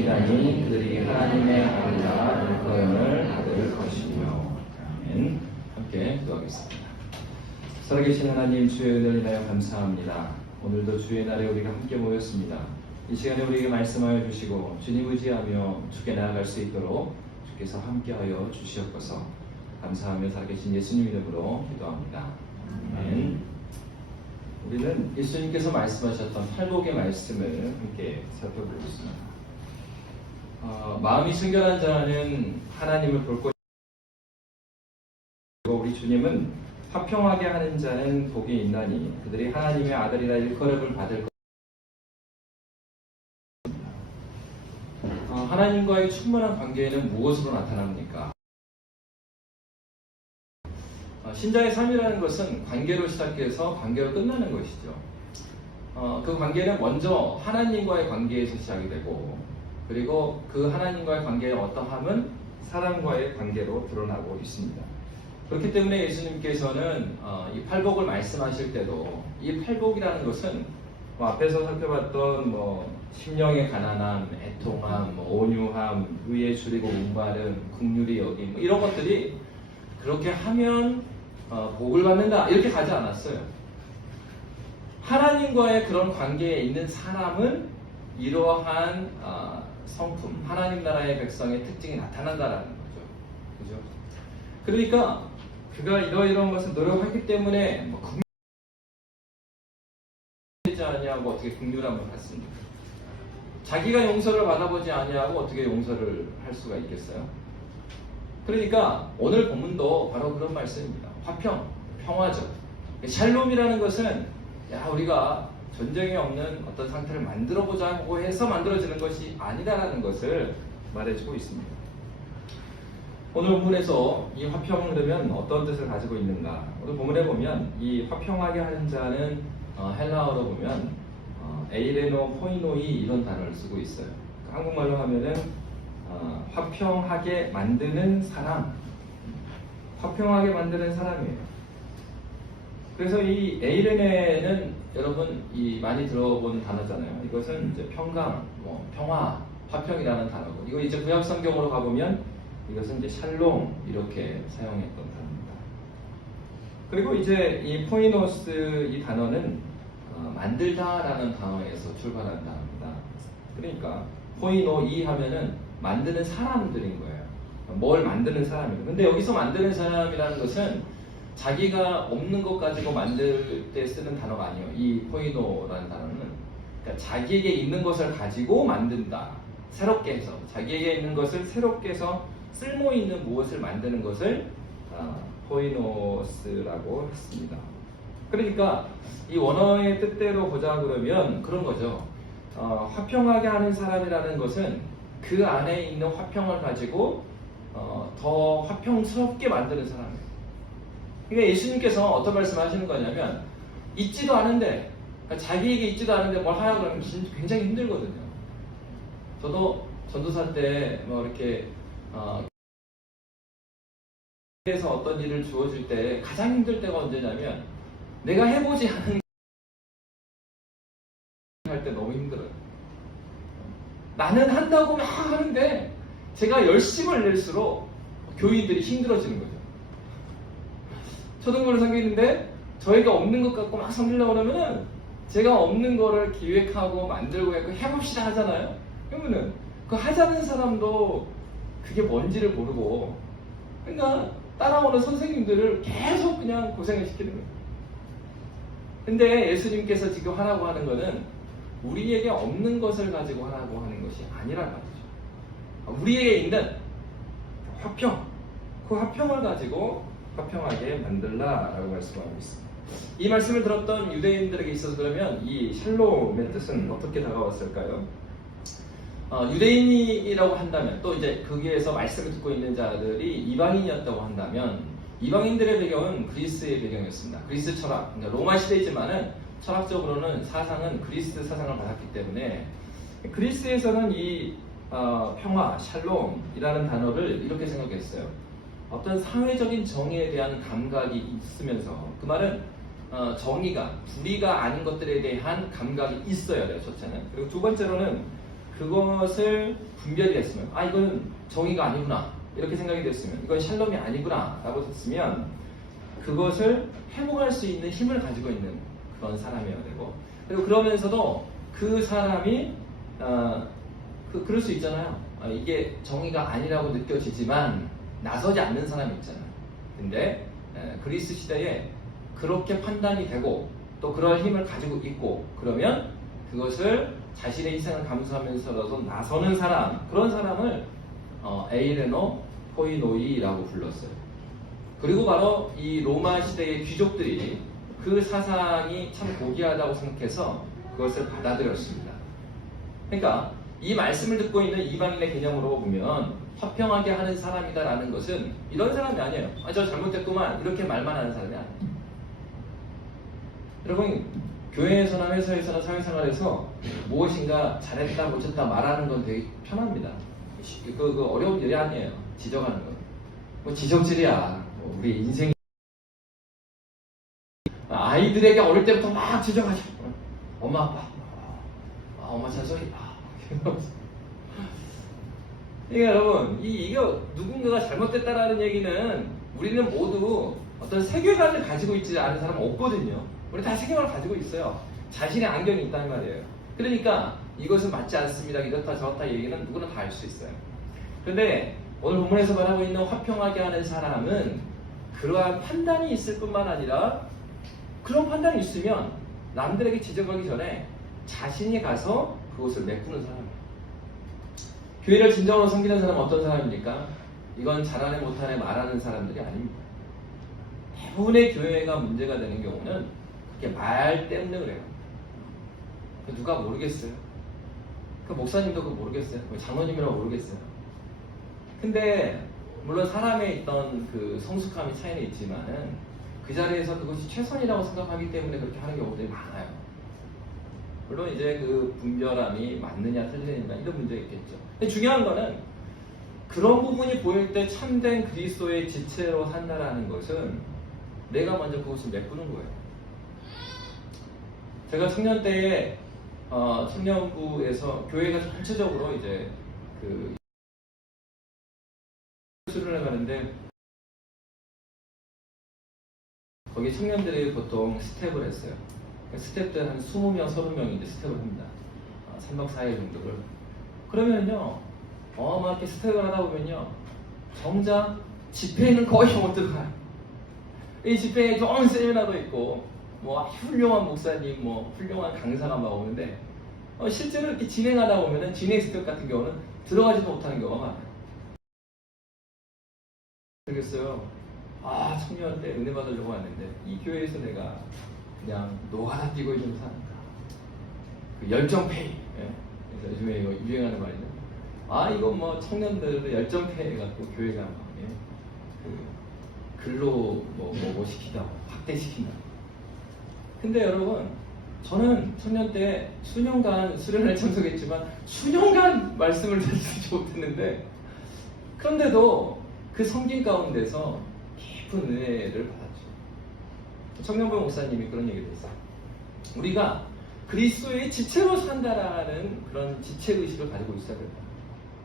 이르리니 그들이 하나님의 아들이라 일컬음을 받을 것이며. 아멘. 함께 기도하겠습니다. 살아계신 하나님, 주의 은혜를 인하여 감사합니다. 오늘도 주의 날에 우리가 함께 모였습니다. 이 시간에 우리에게 말씀하여 주시고 주님 의지하며 주께 나아갈 수 있도록 주께서 함께하여 주시옵소서. 감사하며 살아계신 예수님 이름으로 기도합니다. 아멘. 우리는 예수님께서 말씀하셨던 팔복의 말씀을 함께 살펴보겠습니다. 마음이 순결한 자는 하나님을 볼 것이고 우리 주님은 화평하게 하는 자는 복이 있나니 그들이 하나님의 아들이라 일컬음을 받을 것입니다. 하나님과의 충만한 관계에는 무엇으로 나타납니까? 신자의 삶이라는 것은 관계로 시작해서 관계로 끝나는 것이죠. 그 관계는 먼저 하나님과의 관계에서 시작이 되고, 그리고 그 하나님과의 관계의 어떠함은 사람과의 관계로 드러나고 있습니다. 그렇기 때문에 예수님께서는 이 팔복을 말씀하실 때도 이 팔복이라는 것은 앞에서 살펴봤던 심령의 가난함, 애통함, 온유함, 의에 줄이고 운바름, 긍휼히 여김 이런 것들이 그렇게 하면 복을 받는다 이렇게 가지 않았어요. 하나님과의 그런 관계에 있는 사람은 이러한 성품, 하나님 나라의 백성의 특징이 나타난다라는 거죠. 그죠? 그러니까 그가 이러이러한 것을 노력하기 때문에 긍휼하지 아니하고 어떻게 긍휼함을 받습니까? 자기가 용서를 받아보지 아니하고 어떻게 용서를 할 수가 있겠어요? 그러니까 오늘 본문도 바로 그런 말씀입니다. 화평, 평화죠. 샬롬이라는 것은 우리가 전쟁이 없는 어떤 상태를 만들어보자고 해서 만들어지는 것이 아니다라는 것을 말해주고 있습니다. 오늘 본문에서 이 화평을 그러면 어떤 뜻을 가지고 있는가? 오늘 본문에 보면 이 화평하게 하는 자는 헬라어로 보면 에이레노 포이노이 이런 단어를 쓰고 있어요. 한국말로 하면은 화평하게 만드는 사람, 화평하게 만드는 사람이에요. 그래서 이 에이레네는 여러분 많이 들어본 단어잖아요. 이것은 이제 평강, 평화, 화평이라는 단어고, 이거 이제 구약 성경으로 가보면 이것은 이제 샬롬 이렇게 사용했던 단어입니다. 그리고 이제 이 포이노스 이 단어는 만들다라는 단어에서 출발한 단어입니다. 그러니까 포이노이 하면은 만드는 사람들인 거예요. 뭘 만드는 사람이에요. 근데 여기서 만드는 사람이라는 것은 자기가 없는 것 가지고 만들 때 쓰는 단어가 아니에요. 이 포이노라는 단어는 그러니까 자기에게 있는 것을 가지고 만든다. 새롭게 해서 자기에게 있는 것을 새롭게 해서 쓸모 있는 무엇을 만드는 것을 포이노스라고 했습니다. 그러니까 이 원어의 뜻대로 보자 그러면 그런 거죠. 화평하게 하는 사람이라는 것은 그 안에 있는 화평을 가지고 더 화평스럽게 만드는 사람이에요. 그러니까 예수님께서 어떤 말씀을 하시는 거냐면 있지도 않은데, 그러니까 자기에게 있지도 않은데 뭘 하라 그러면 굉장히 힘들거든요. 저도 전도사 때 이렇게 그래서 어떤 일을 주어질 때 가장 힘들 때가 언제냐면 내가 해보지 않은 할 때 너무 힘들어요. 나는 한다고 막 하는데 제가 열심을 낼수록 교인들이 힘들어지는 거죠. 초등부를 섬기는데 저희가 없는 것 같고 막 섬기려고 그러면은 제가 없는 거를 기획하고 만들고 해서 해봅시다 하잖아요. 그러면은 그 하자는 사람도 그게 뭔지를 모르고 그러니까 따라오는 선생님들을 계속 그냥 고생을 시키는 거예요. 근데 예수님께서 지금 하라고 하는 거는 우리에게 없는 것을 가지고 하라고 하는 것이 아니란 말이죠. 우리에게 있는 화평, 그 화평을 가지고 화평하게 만들라라고 말씀하고 있습니다. 이 말씀을 들었던 유대인들에게 있어서 그러면 이 샬롬의 뜻은 어떻게 다가왔을까요? 유대인이라고 한다면 또 이제 거기에서 말씀을 듣고 있는 자들이 이방인이었다고 한다면 이방인들의 배경은 그리스의 배경이었습니다. 그리스 철학, 그러니까 로마 시대이지만은 철학적으로는 사상은 그리스 사상을 받았기 때문에 그리스에서는 이 평화, 샬롬이라는 단어를 이렇게 생각했어요. 어떤 사회적인 정의에 대한 감각이 있으면서 그 말은 정의가, 불의가 아닌 것들에 대한 감각이 있어야 돼요. 첫째는. 그리고 두 번째로는 그것을 분별이 됐으면, 아 이건 정의가 아니구나 이렇게 생각이 됐으면, 이건 샬롬이 아니구나 라고 됐으면, 그것을 회복할 수 있는 힘을 가지고 있는 그런 사람이어야 되고, 그리고 그러면서도 그 사람이 그럴 수 있잖아요. 이게 정의가 아니라고 느껴지지만 나서지 않는 사람이 있잖아요. 근데 그리스 시대에 그렇게 판단이 되고 또 그럴 힘을 가지고 있고, 그러면 그것을 자신의 희생을 감수하면서라도 나서는 사람, 그런 사람을 에이레노 포이노이라고 불렀어요. 그리고 바로 이 로마 시대의 귀족들이 그 사상이 참 고귀하다고 생각해서 그것을 받아들였습니다. 그러니까 이 말씀을 듣고 있는 이방인의 개념으로 보면 화평하게 하는 사람이다라는 것은 이런 사람이 아니에요. 저 잘못됐구만 이렇게 말만 하는 사람이 아니에요. 여러분, 교회에서나 회사에서나 사회생활에서 무엇인가 잘했다 못했다 말하는 건 되게 편합니다. 그 어려운 일이 아니에요. 지적하는 건. 뭐 지적질이야. 우리 인생이 아이들에게 어릴 때부터 막 지적하죠. 엄마 아빠, 엄마 잔소리. 그러니까 여러분, 이거 누군가가 잘못됐다라는 얘기는 우리는 모두 어떤 세계관을 가지고 있지 않은 사람은 없거든요. 우리 다 세계관을 가지고 있어요. 자신의 안경이 있다는 말이에요. 그러니까 이것은 맞지 않습니다. 이렇다 저렇다 얘기는 누구나 다 알 수 있어요. 그런데 오늘 본문에서 말하고 있는 화평하게 하는 사람은 그러한 판단이 있을 뿐만 아니라, 그런 판단이 있으면 남들에게 지적하기 전에 자신이 가서 그것을 메꾸는 사람이에요. 교회를 진정으로 섬기는 사람은 어떤 사람입니까? 이건 잘하네 못하네 말하는 사람들이 아닙니다. 대부분의 교회가 문제가 되는 경우는 그렇게 말 때문에 그래요. 누가 모르겠어요. 그 목사님도 그거 모르겠어요. 장로님이라고 모르겠어요. 근데 물론 사람의 있던 그 성숙함이 차이는 있지만은 그 자리에서 그것이 최선이라고 생각하기 때문에 그렇게 하는 경우들이 많아요. 물론 이제 그 분별함이 맞느냐 틀리느냐 이런 문제가 있겠죠. 근데 중요한 거는 그런 부분이 보일 때 참된 그리스도의 지체로 산다라는 것은 내가 먼저 그것을 메꾸는 거예요. 제가 청년 때에 청년부에서 교회가 전체적으로 이제 그 수련을 가는데, 거기 청년들이 보통 스텝을 했어요. 스텝들 한 20명, 30명이 이제 스텝을 합니다. 3박 4일 정도를. 그러면요, 막 이렇게 스텝을 하다 보면요, 정작 집회에는 거의 못 들어가요. 이 집회에 좋은 세미나도 있고, 뭐 훌륭한 목사님, 뭐 훌륭한 강사가 막 오는데, 실제로 이렇게 진행하다 보면은 진행 스텝 같은 경우는 들어가지도 못하는 경우가 많아요. 그랬어요. 청년 때 은혜 받으려고 왔는데 이 교회에서 내가 그냥 노가다 뛰고 좀 사는가. 그 열정페이. 예? 그래서 요즘에 이거 유행하는 말이죠. 이거 뭐 청년들을 열정페이 해갖고 교회가 막, 예? 그 글로 뭐 시킨다, 확대시킨다. 근데 여러분, 저는 청년 때 수년간 수련회에 참석했지만 수년간 말씀을 듣지 못했는데, 그런데도 그 섬김 가운데서 깊은 은혜를 받았죠. 청년부 목사님이 그런 얘기를 했어요. 우리가 그리스도의 지체로 산다라는 그런 지체의식을 가지고 있어야 된다.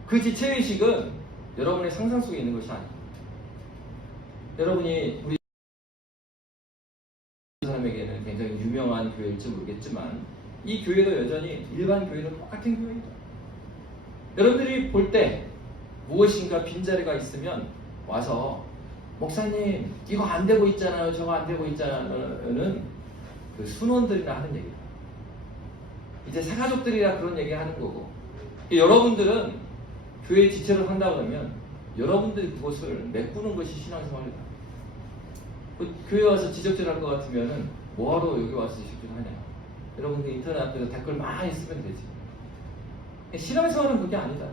그 지체의식은 여러분의 상상 속에 있는 것이 아닙니다. 여러분이 우리 사람에게는 굉장히 유명한 교회일지 모르겠지만 이 교회도 여전히 일반 교회는 똑같은 교회이다. 여러분들이 볼 때 무엇인가 빈자리가 있으면 와서 목사님 이거 안 되고 있잖아요, 저거 안 되고 있잖아요는 그 순원들이나 하는 얘기다. 이제 새가족들이라 그런 얘기 하는 거고, 여러분들은 교회 지체로 산다 그러면 여러분들이 그것을 메꾸는 것이 신앙생활이다. 교회 와서 지적질할 것 같으면은 뭐하러 여기 와서 지적질 하냐. 여러분들 인터넷 앞에서 댓글 많이 쓰면 되지. 신앙생활은 그게 아니다.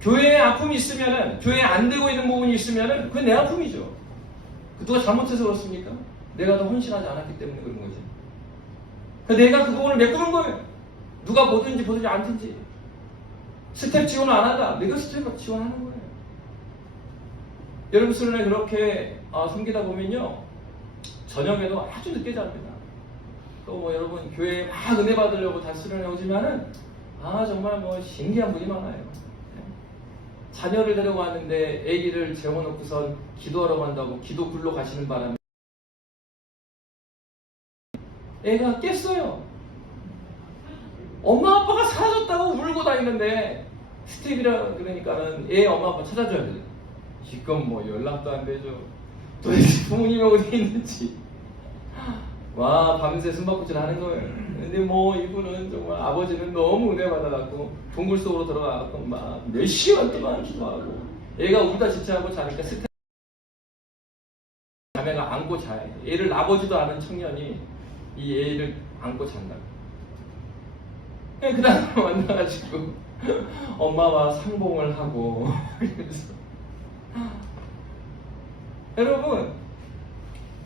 교회에 아픔이 있으면은, 교회에 안 되고 있는 부분이 있으면은 그게 내 아픔이죠. 누가 잘못해서 그렇습니까? 내가 더 헌신하지 않았기 때문에 그런 거지. 내가 그 부분을 메꾸는 거예요. 누가 보든지 보든지 않든지. 스텝 지원을 안 한다. 내가 스텝 지원하는 거예요. 여러분 수련회 그렇게 섬기다 보면요, 저녁에도 아주 늦게 잡니다. 또 뭐 여러분 교회에 막 은혜 받으려고 다 수련회 오지만은 정말 뭐 신기한 분이 많아요. 자녀를 데려왔는데 아기를 재워놓고선 기도하러 간다고 기도 굴러 가시는 바람에 애가 깼어요. 엄마 아빠가 사라졌다고 울고 다니는데 스텝이라 그러니까는 애 엄마 아빠 찾아줘야 돼요. 지금 뭐 연락도 안 되죠. 도대체 부모님이 어디 있는지. 와, 밤새 숨바꼭질 하는 거예요. 근데 뭐 이분은 정말 아버지는 너무 은혜 받아갖고 동굴 속으로 들어가갖고 막 몇 시간 동안 기도하고 애가 울다 지쳐하고 자니까 스텝 자매가 안고 자요. 애를 아버지도 아는 청년이 이 애를 안고 잔다고. 그 다음에 만나가지고 엄마와 상봉을 하고 그래서 여러분,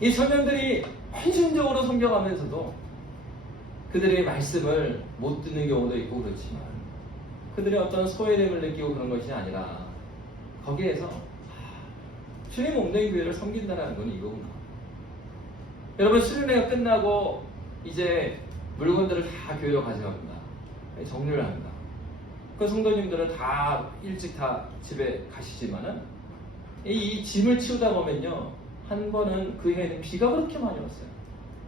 이 청년들이 헌신적으로 섬겨가면서도 그들의 말씀을 못 듣는 경우도 있고 그렇지만 그들의 어떤 소외됨을 느끼고 그런 것이 아니라 거기에서 주님 없는 교회를 섬긴다는 건 이거구나. 여러분, 수련회가 끝나고 이제 물건들을 다 교회로 가져갑니다. 정리를 합니다. 그 성도님들은 다 일찍 다 집에 가시지만은 이 짐을 치우다 보면요, 한 번은 그 해에는 비가 그렇게 많이 왔어요.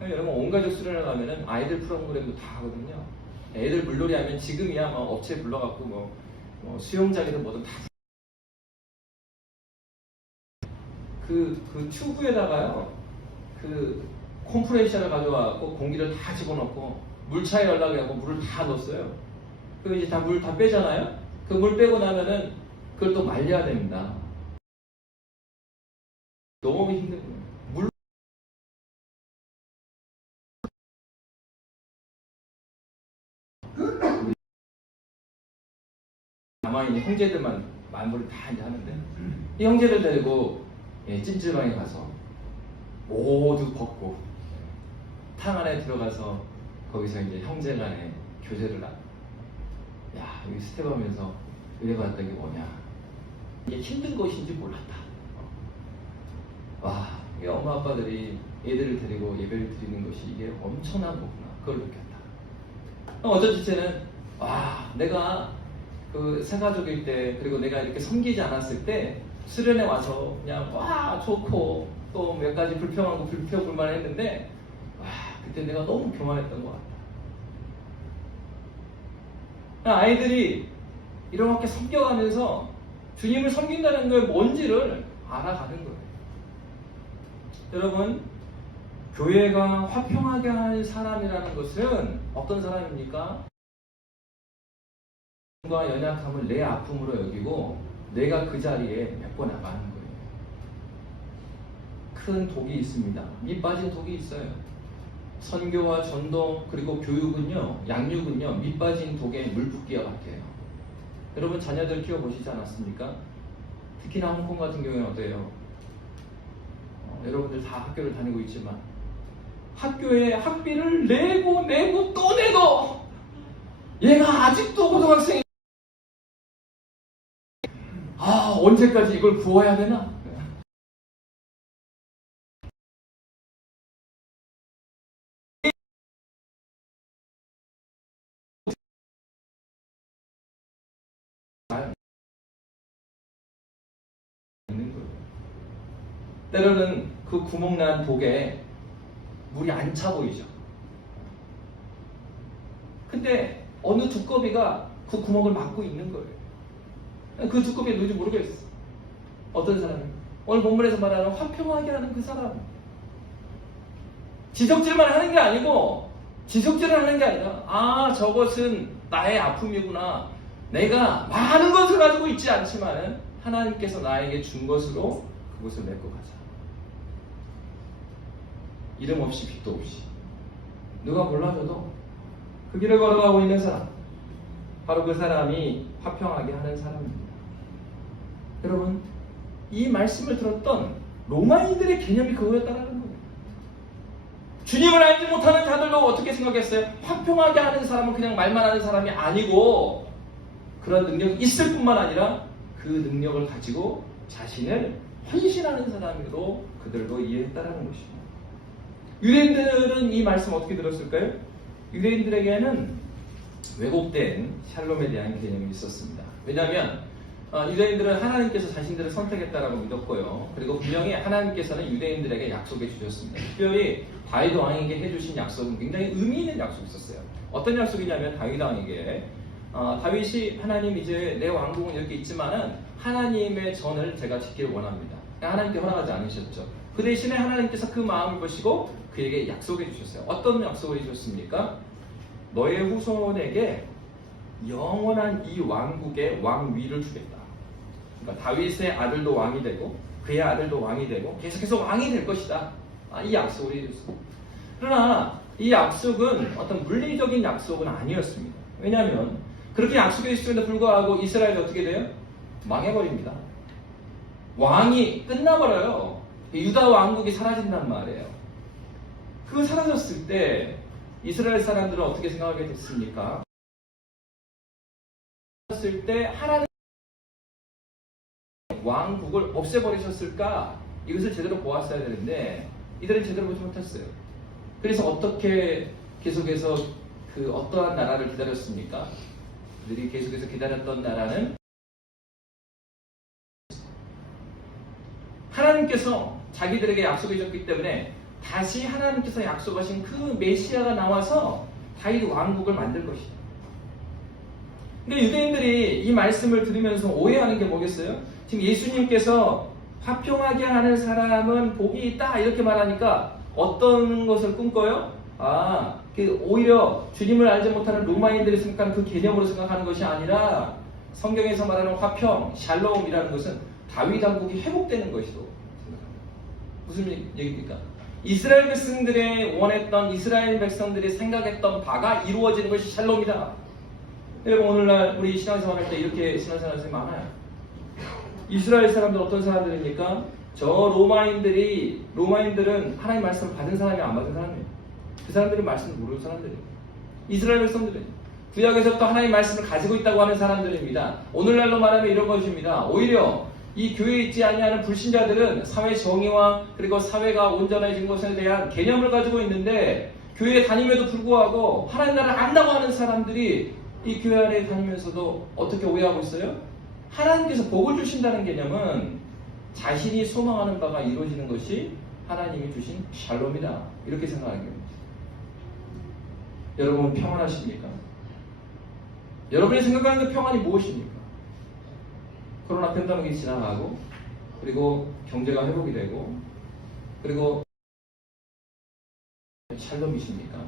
여러분, 온가족 수련회 가면은 아이들 프로그램도 다 하거든요. 애들 물놀이 하면 지금이야 뭐 업체 불러갖고 뭐 수영장이든 뭐든 다 그 튜브에다가요, 그 컴프레셔를 가져와갖고 공기를 다 집어넣고 물차에 연락을 하고 물을 다 넣었어요. 그 이제 다 물 다 빼잖아요. 그 물 빼고 나면은 그걸 또 말려야 됩니다. 너무 힘든 거예요. 물 남아있는 형제들만 만물을 다 이제 하는데 이 형제들 데리고 찜질방에 가서 모두 벗고 탕 안에 들어가서 거기서 이제 형제간에 교제를 하고, 야, 여기 스텝하면서 은혜 받았던 게 뭐냐, 이게 힘든 것인지 몰랐다. 와, 이 엄마 아빠들이 애들을 데리고 예배를 드리는 것이 이게 엄청난 거구나, 그걸 느꼈다. 어떤 주체는 내가 그 새가족일 때, 그리고 내가 이렇게 섬기지 않았을 때 수련회 와서 그냥 좋고 또 몇 가지 불평하고 불평불만했는데 그때 내가 너무 교만했던 것 같다. 아이들이 이렇게 섬겨가면서 주님을 섬긴다는 걸 뭔지를 알아가는 거예요. 여러분, 교회가 화평하게 할 사람이라는 것은 어떤 사람입니까? 과 연약함을 내 아픔으로 여기고 내가 그 자리에 메꿔 나가는 거예요. 큰 독이 있습니다. 밑 빠진 독이 있어요. 선교와 전도 그리고 교육은요, 양육은요, 밑 빠진 독에 물 붓기와 같아요. 여러분, 자녀들 키워보시지 않았습니까? 특히나 홍콩 같은 경우에는 어때요? 여러분들 다 학교를 다니고 있지만 학교에 학비를 내고 또 내도 얘가 아직도 고등학생이 언제까지 이걸 구워야 되나? 때로는 그 구멍난 독에 물이 안 차 보이죠. 근데 어느 두꺼비가 그 구멍을 막고 있는 거예요. 그 두꺼비가 누군지 모르겠어. 어떤 사람이? 오늘 본문에서 말하는 화평하게 하는 그 사람. 지적질만 하는 게 아니고, 지적질을 하는 게 아니라 저것은 나의 아픔이구나. 내가 많은 것을 가지고 있지 않지만 하나님께서 나에게 준 것으로 그것을 메꿔 가자. 이름 없이 빚도 없이 누가 몰라줘도 그 길을 걸어가고 있는 사람, 바로 그 사람이 화평하게 하는 사람입니다. 여러분, 이 말씀을 들었던 로마인들의 개념이 그거였다는 거예요. 주님을 알지 못하는 자들도 어떻게 생각했어요? 화평하게 하는 사람은 그냥 말만 하는 사람이 아니고 그런 능력이 있을 뿐만 아니라 그 능력을 가지고 자신을 헌신하는 사람으로 그들도 이해했다는 것입니다. 유대인들은 이 말씀 어떻게 들었을까요? 유대인들에게는 왜곡된 샬롬에 대한 개념이 있었습니다. 왜냐하면 유대인들은 하나님께서 자신들을 선택했다라고 믿었고요. 그리고 분명히 하나님께서는 유대인들에게 약속해 주셨습니다. 특별히 다윗 왕에게 해주신 약속은 굉장히 의미 있는 약속이 있었어요. 어떤 약속이냐면 다윗 왕에게 다윗이 하나님 이제 내 왕국은 이렇게 있지만은 하나님의 전을 제가 지키길 원합니다. 하나님께 허락하지 않으셨죠. 그 대신에 하나님께서 그 마음을 보시고 그에게 약속해 주셨어요. 어떤 약속을 해주셨습니까? 너의 후손에게 영원한 이 왕국의 왕위를 주겠다. 그러니까 다윗의 아들도 왕이 되고 그의 아들도 왕이 되고 계속해서 왕이 될 것이다. 이 약속을 해줬습니다. 그러나 이 약속은 어떤 물리적인 약속은 아니었습니다. 왜냐하면 그렇게 약속해 주셨음에도 불구하고 이스라엘이 어떻게 돼요? 망해버립니다. 왕이 끝나버려요. 유다 왕국이 사라진단 말이에요. 그 사라졌을 때 이스라엘 사람들은 어떻게 생각하게 됐습니까? 사라졌을 때 하나님 왕국을 없애버리셨을까? 이것을 제대로 보았어야 되는데 이들은 제대로 보지 못했어요. 그래서 어떻게 계속해서 그 어떠한 나라를 기다렸습니까? 그들이 계속해서 기다렸던 나라는 하나님께서 자기들에게 약속해 줬기 때문에 다시 하나님께서 약속하신 그 메시아가 나와서 다윗 왕국을 만들 것이다. 근데 유대인들이 이 말씀을 들으면서 오해하는 게 뭐겠어요? 지금 예수님께서 화평하게 하는 사람은 복이 있다 이렇게 말하니까 어떤 것을 꿈꿔요? 오히려 주님을 알지 못하는 로마인들이 생각하는 그 개념으로 생각하는 것이 아니라 성경에서 말하는 화평, 샬롬이라는 것은 다윗 왕국이 회복되는 것이로 생각합니다. 무슨 얘기입니까? 이스라엘 백성들이 원했던, 이스라엘 백성들이 생각했던 바가 이루어지는 것이 샬롬이다. 여러분 오늘날 우리 신앙생활 할 때 이렇게 신앙생활 하는 사람이 많아요. 이스라엘 사람들 어떤 사람들입니까? 저 로마인들은 하나님 말씀을 받은 사람이 안 받은 사람이에요. 그 사람들은 말씀을 모르는 사람들이에요. 이스라엘 백성들은 구약에서부터 하나님 말씀을 가지고 있다고 하는 사람들입니다. 오늘날로 말하면 이런 것입니다. 오히려 이 교회에 있지 아니하는 불신자들은 사회 정의와 그리고 사회가 온전해진 것에 대한 개념을 가지고 있는데 교회에 다님에도 불구하고 하나님 나라를 안다고 하는 사람들이 이 교회 안에 다니면서도 어떻게 오해하고 있어요? 하나님께서 복을 주신다는 개념은 자신이 소망하는 바가 이루어지는 것이 하나님이 주신 샬롬이다. 이렇게 생각하는 겁니다. 여러분 평안하십니까? 여러분이 생각하는 그 평안이 무엇입니까? 코로나 팬데믹이 지나가고 그리고 경제가 회복이 되고 그리고 샬롬이십니까?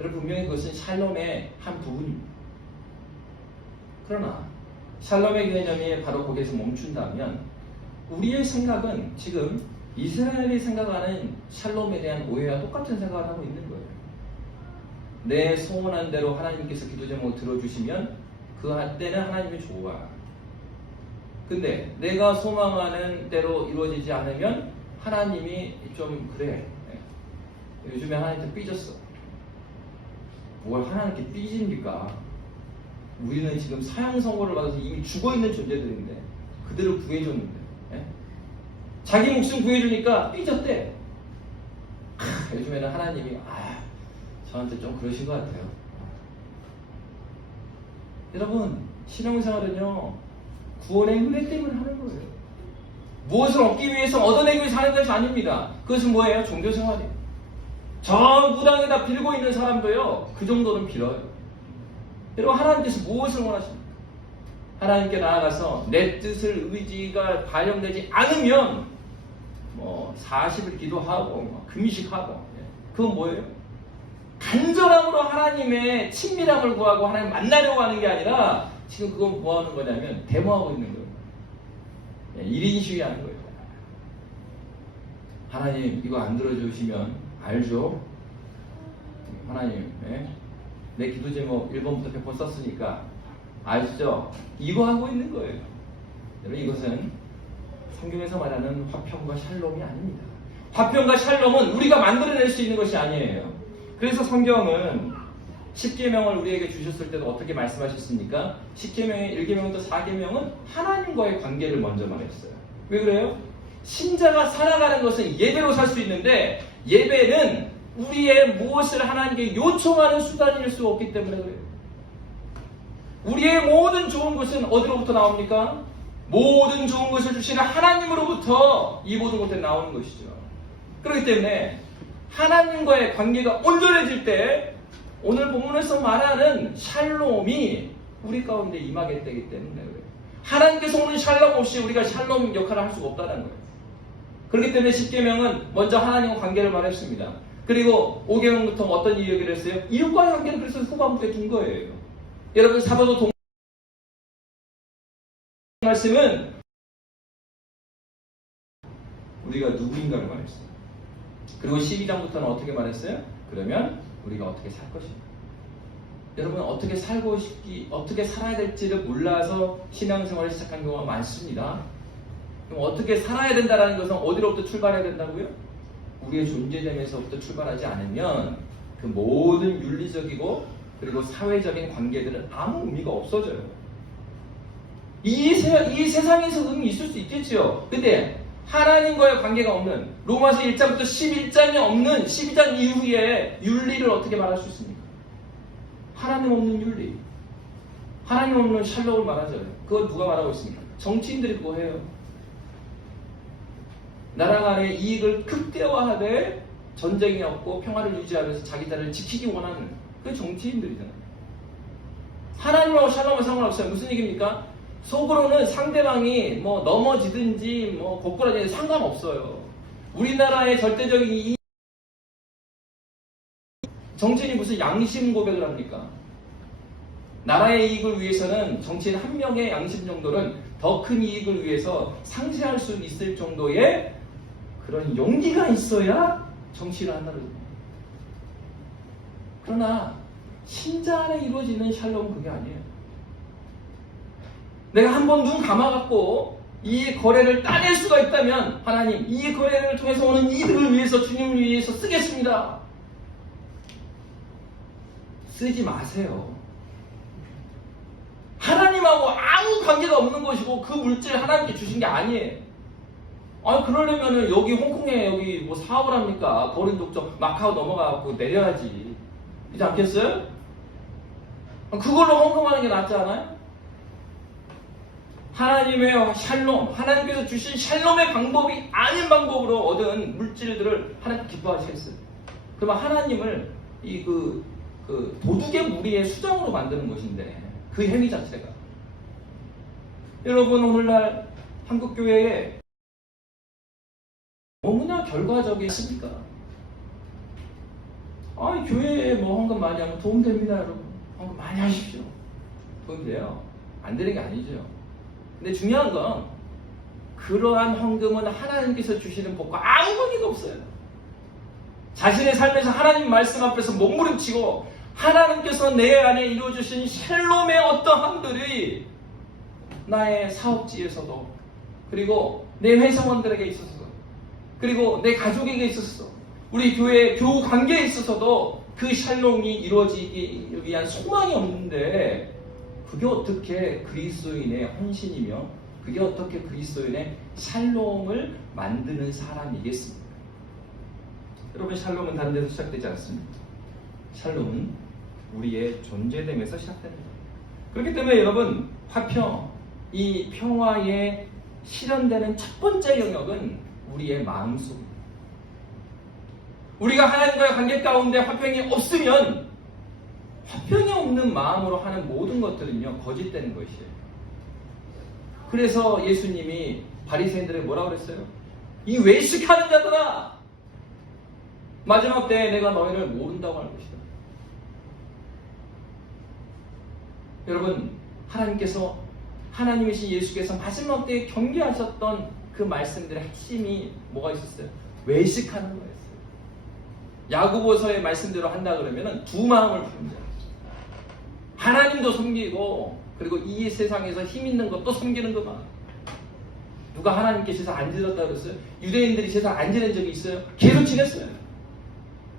여러분 분명히 그것은 샬롬의 한 부분입니다. 그러나 샬롬의 개념이 바로 거기에서 멈춘다면 우리의 생각은 지금 이스라엘이 생각하는 샬롬에 대한 오해와 똑같은 생각을 하고 있는 거예요. 내 소원한 대로 하나님께서 기도 제목을 들어주시면 그 때는 하나님이 좋아. 근데 내가 소망하는 대로 이루어지지 않으면 하나님이 좀 그래. 요즘에 하나님한테 삐졌어. 뭘 하나님께 삐집니까? 우리는 지금 사형 선고를 받아서 이미 죽어있는 존재들인데 그대로 구해줬는데 자기 목숨 구해주니까 삐졌대. 요즘에는 하나님이 저한테 좀 그러신 것 같아요. 여러분 신앙생활은요 구원의 은혜 때문에 하는 거예요. 무엇을 얻기 위해서 얻어내기 위해서 하는 것이 아닙니다. 그것은 뭐예요? 종교생활이에요. 저 무당에다 빌고 있는 사람도요 그 정도는 빌어요. 여러분 하나님께서 무엇을 원하십니까? 하나님께 나아가서 내 뜻을 의지가 발현되지 않으면 40일 기도하고 금식하고 그건 뭐예요? 간절함으로 하나님의 친밀함을 구하고 하나님 만나려고 하는 게 아니라 지금 그건 뭐 하는 거냐면 데모하고 있는 거예요. 1인 시위하는 거예요. 하나님 이거 안 들어주시면 알죠? 하나님 내 기도 제목 1번부터 100번 썼으니까 아시죠? 이거 하고 있는 거예요. 여러분 이것은 성경에서 말하는 화평과 샬롬이 아닙니다. 화평과 샬롬은 우리가 만들어낼 수 있는 것이 아니에요. 그래서 성경은 10계명을 우리에게 주셨을 때도 어떻게 말씀하셨습니까? 10계명의 1계명부터 4계명은 하나님과의 관계를 먼저 말했어요. 왜 그래요? 신자가 살아가는 것은 예배로 살 수 있는데 예배는 우리의 무엇을 하나님께 요청하는 수단일 수 없기 때문에 그래요. 우리의 모든 좋은 것은 어디로부터 나옵니까? 모든 좋은 것을 주시는 하나님으로부터 이 모든 것들이 나오는 것이죠. 그렇기 때문에 하나님과의 관계가 온전해질 때 오늘 본문에서 말하는 샬롬이 우리 가운데 임하게 되기 때문에 그래요. 하나님께서 오는 샬롬 없이 우리가 샬롬 역할을 할 수가 없다는 거예요. 그렇기 때문에 10계명은 먼저 하나님과 관계를 말했습니다. 그리고 5계명부터 어떤 이야기를 했어요? 이웃과의 관계를 그래서 후반부에 둔 거예요. 여러분 사도도 동 말씀은 우리가 누구인가를 말했어요. 그리고 12장부터는 어떻게 말했어요? 그러면 우리가 어떻게 살 것인가. 여러분 어떻게 어떻게 살아야 될지를 몰라서 신앙생활을 시작한 경우가 많습니다. 그럼 어떻게 살아야 된다는 것은 어디로부터 출발해야 된다고요? 우리의 존재됨에서부터 출발하지 않으면 그 모든 윤리적이고 그리고 사회적인 관계들은 아무 의미가 없어져요. 이 세상에서 의미 있을 수 있겠죠. 근데 하나님과의 관계가 없는 로마서 1장부터 11장이 없는 12장 이후에 윤리를 어떻게 말할 수 있습니까? 하나님 없는 윤리, 하나님 없는 샬롬을 말하잖아요. 그건 누가 말하고 있습니까? 정치인들이 그거 해요. 나라 간의 이익을 극대화하되 전쟁이 없고 평화를 유지하면서 자기 나라를 지키기 원하는 그 정치인들이잖아요. 하나님하고 샬롬은 상관없어요. 무슨 얘기입니까? 속으로는 상대방이 뭐 넘어지든지 뭐 고꾸라지든지 상관없어요. 우리나라의 절대적인 이 정치인이 무슨 양심 고백을 합니까? 나라의 이익을 위해서는 정치인 한 명의 양심 정도는 더 큰 이익을 위해서 상쇄할 수 있을 정도의 그런 용기가 있어야 정치를 한다는 거예요. 그러나 신자 안에 이루어지는 샬롬은 그게 아니에요. 내가 한번 눈 감아갖고 이 거래를 따낼 수가 있다면 하나님 이 거래를 통해서 오는 이득을 위해서 주님을 위해서 쓰겠습니다. 쓰지 마세요. 하나님하고 아무 관계가 없는 것이고 그 물질을 하나님께 주신 게 아니에요. 아니 그러려면은 여기 홍콩에 여기 뭐 사업을 합니까? 거린 독점 마카오 넘어가고 내려야지. 그렇지 않겠어요? 그걸로 헌금하는 게 낫지 않아요? 하나님의 샬롬, 하나님께서 주신 샬롬의 방법이 아닌 방법으로 얻은 물질들을 하나님 기뻐하시겠어요? 그러면 하나님을 그 도둑의 무리의 수장으로 만드는 것인데 그 행위 자체가 여러분 오늘날 한국교회에 너무나 결과적이십니까? 교회에 뭐 헌금 많이 하면 도움됩니다 여러분. 헌금 많이 하십시오. 도움돼요. 안 되는 게 아니죠. 근데 중요한 건 그러한 헌금은 하나님께서 주시는 복과 아무 관계가 없어요. 자신의 삶에서 하나님 말씀 앞에서 몸부림치고 하나님께서 내 안에 이루어주신 샬롬의 어떠함들이 나의 사업지에서도 그리고 내 회사원들에게 있어서도 그리고 내 가족에게 있어서도 우리 교회 교우 관계에 있어서도 그 샬롬이 이루어지기 위한 소망이 없는데 그게 어떻게 그리스도인의 헌신이며 그게 어떻게 그리스도인의 샬롬을 만드는 사람이겠습니까? 여러분 샬롬은 다른 데서 시작되지 않습니다. 샬롬은 우리의 존재됨에서 시작됩니다. 그렇기 때문에 여러분 화평, 이 평화에 실현되는 첫 번째 영역은 우리의 마음속입니다. 우리가 하나님과의 관계 가운데 화평이 없으면 화평이 없는 마음으로 하는 모든 것들은요 거짓되는 것이에요. 그래서 예수님이 바리새인들에게 뭐라고 그랬어요? 이 외식하는 자들아 마지막 때에 내가 너희를 모른다고 할 것이다. 여러분 하나님께서 하나님이신 예수께서 마지막 때에 경계하셨던 그 말씀들의 핵심이 뭐가 있었어요? 외식하는 거였어요. 야고보서의 말씀대로 한다 그러면 두 마음을 품자. 하나님도 섬기고 그리고 이 세상에서 힘 있는 것도 섬기는 것만. 누가 하나님께 제사 안 지냈다 그랬어요? 유대인들이 제사 안 지낸 적이 있어요? 계속 지냈어요.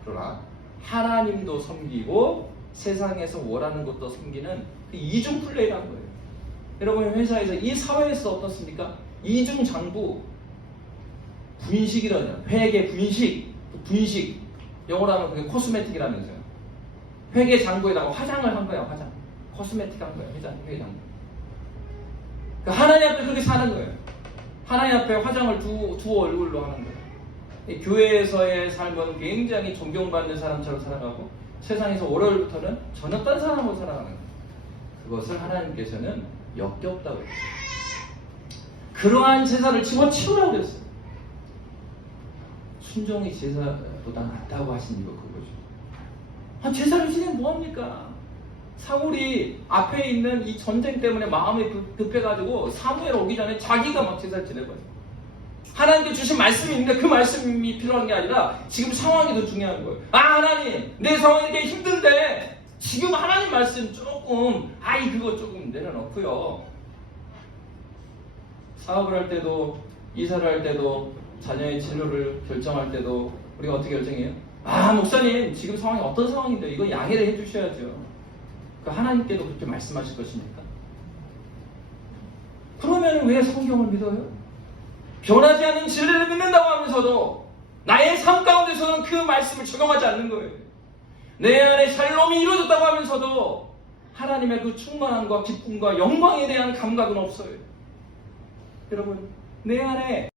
그러나 하나님도 섬기고 세상에서 원하는 것도 섬기는 그 이중 플레이라는 거예요. 여러분 회사에서 이 사회에서 어떻습니까? 이중 장부 분식이라는 회계 분식 영어로 하면 그게 코스메틱이라면서요. 회계 장부에다가 화장을 한 거야. 화장 코스메틱한 거예요. 회장. 그 하나님 앞에 그렇게 사는 거예요. 하나님 앞에 화장을 두 얼굴로 하는 거예요. 이 교회에서의 삶은 굉장히 존경받는 사람처럼 살아가고 세상에서 월요일부터는 전혀 딴 사람으로 살아가는 거예요. 그것을 하나님께서는 역겹다고 해요. 그러한 제사를 집어치우라고 그랬어요. 순종이 제사보다 낫다고 하신 이유가 그거죠. 제사를 지내면 뭐합니까? 사울이 앞에 있는 이 전쟁 때문에 마음이 급해가지고 사무엘 오기 전에 자기가 막 제사를 지내버려요. 하나님께 주신 말씀이 있는데 그 말씀이 필요한 게 아니라 지금 상황이 더 중요한 거예요. 하나님, 내 상황이 되게 힘든데 지금 하나님 말씀 조금 그거 조금 내려놓고요. 사업을 할 때도, 이사를 할 때도, 자녀의 진로를 결정할 때도 우리가 어떻게 결정해요? 목사님, 지금 상황이 어떤 상황인데 이거 양해를 해주셔야죠. 그 하나님께도 그렇게 말씀하실 것입니까? 그러면 왜 성경을 믿어요? 변하지 않는 진리를 믿는다고 하면서도 나의 삶 가운데서는 그 말씀을 적용하지 않는 거예요. 내 안에 샬롬이 이루어졌다고 하면서도 하나님의 그 충만함과 기쁨과 영광에 대한 감각은 없어요. 여러분, 내 안에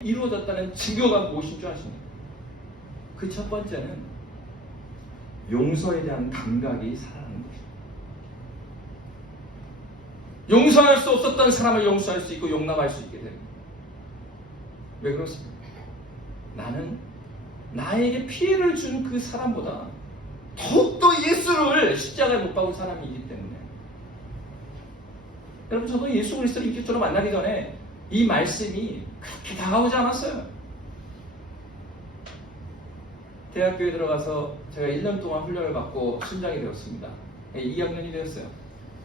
이루어졌다는 증거가 무엇인 줄 아십니까? 그 첫 번째는 용서에 대한 감각이 살아나는 것입니다. 용서할 수 없었던 사람을 용서할 수 있고 용납할 수 있게 됩니다. 왜 그렇습니까? 나는 나에게 피해를 준 그 사람보다 더욱더 예수를 십자가에 못 박은 사람이기 때문에. 여러분, 저도 예수 그리스도를 인격적으로 만나기 전에 이 말씀이 그렇게 다가오지 않았어요. 대학교에 들어가서 제가 1년 동안 훈련을 받고 순장이 되었습니다. 2학년이 되었어요.